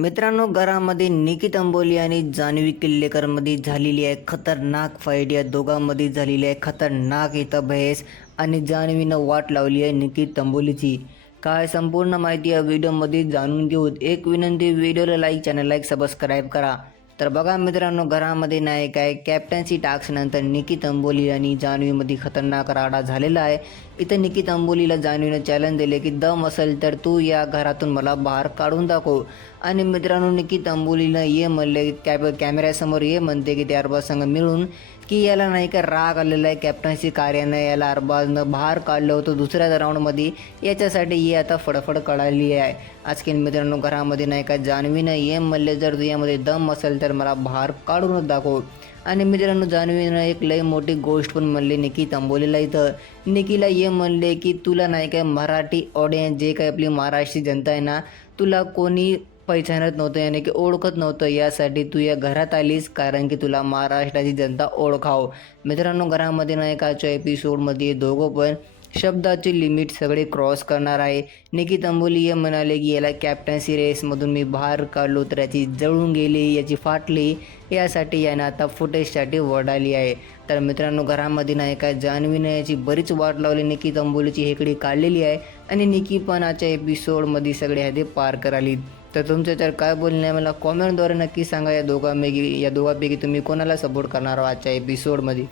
मित्रांनो, घरामध्ये निकिता अंबोली आणि जान्हवी किल्लेकरमध्ये झालेली आहे खतरनाक फाईट. या दोघांमध्ये झालेली आहे खतरनाक इथं बहेस आणि जान्हवीनं वाट लावली आहे निकिता अंबोलीची. काय संपूर्ण माहिती या व्हिडिओमध्ये जाणून घेऊत. एक विनंती, व्हिडिओला लाईक, चॅनल लाईक, सबस्क्राईब करा. तर बघा मित्रांनो, घरामध्ये नाही काय कॅप्टन्सी टास्कनंतर निकिता अंबोली आणि जान्हवीमध्ये खतरनाक राडा झालेला आहे. इथं निकिता अंबोलीला जान्हवीनं चॅलेंज दिले की दम असेल तर तू या घरातून मला बाहेर काढून दाखव. आणि मित्रांनो, निकिता अंबोलीनं ये म्हणले, कॅमेऱ्यासमोर ये म्हणते की त्या अरबाज संघ मिळून की याला नाही का राग आलेला आहे कॅप्टन्सी कार्यानं, याला अरबाजनं बाहेर काढलं होतं दुसऱ्या राऊंडमध्ये, याच्यासाठी ही आता फडफड कळाली आहे. आजकीन मित्रांनो, घरामध्ये नाही का जान्हवीनं ये म्हणले जर तुझ्यामध्ये दम असेल तर मला बाहेर काढूनच दाखव. आणि मित्रांनो, जान्हवीनं एक लई मोठी गोष्ट पण म्हणली निकिता अंबोलीला. इथं निकीला ये म्हणले की तुला नाही काय मराठी ऑडियन्स, जे काही आपली महाराष्ट्री जनता आहे ना, तुला कोणी पहिचानत नव्हतं, यानी की ओळखत नव्हतं. यासाठी तू या घरात आलीस कारण की तुला महाराष्ट्राची जनता ओळखावं. मित्रांनो, घरामध्ये नाही काच्या एपिसोडमध्ये दोघं पण शब्दाची लिमिट सगळे क्रॉस करणार आहे. निकिता अंबोली हे म्हणाले की याला कॅप्टन्सी रेसमधून मी बाहेर काढलो तर याची जळून गेली, याची फाटली, यासाठी यानं आता फुटेजसाठी वडाली आहे. तर मित्रांनो, घरामध्ये नाही का जान्हवीने याची बरीच वाट लावली, निकिता अंबोलीची हेकडी काढलेली आहे आणि निकी पण आजच्या एपिसोडमध्ये सगळे हदे पार कराली. तर तुमचं तर काय बोलणं आहे मला कॉमेंटद्वारे नक्की सांगा. या दोघांपैकी तुम्ही कोणाला सपोर्ट करणार आहात आजच्या एपिसोडमध्ये.